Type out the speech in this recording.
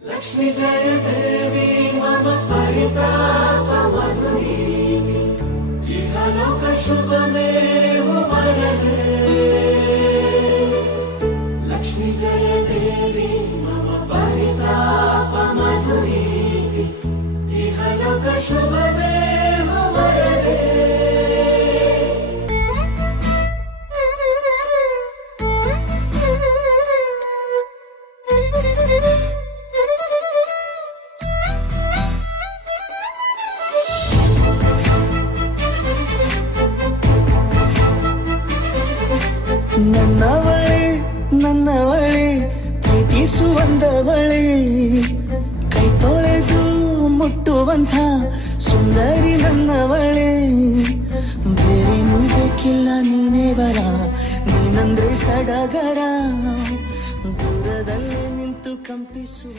लक्ष्मी जय देवी मम परितापमधुरी इहलोक शुभमे वरदे लक्ष्मी जय देवी मम परितापमधुरी इहलोक शुभमे वरदे ನನ್ನವಳೆ ಪ್ರೀತಿಸುವಂದವಳೆ ಕೈ ತೊಳೆದು ಮುಟ್ಟುವಂಥ ಸುಂದರಿ ನನ್ನವಳೆ ಬೇರೇನೂ ಬೇಕಿಲ್ಲ ನೀನೇ ವರ ನೀನಂದ್ರೆ ಸಡಗರ ದೂರದಲ್ಲೇ ನಿಂತು ಕಂಪಿಸುವ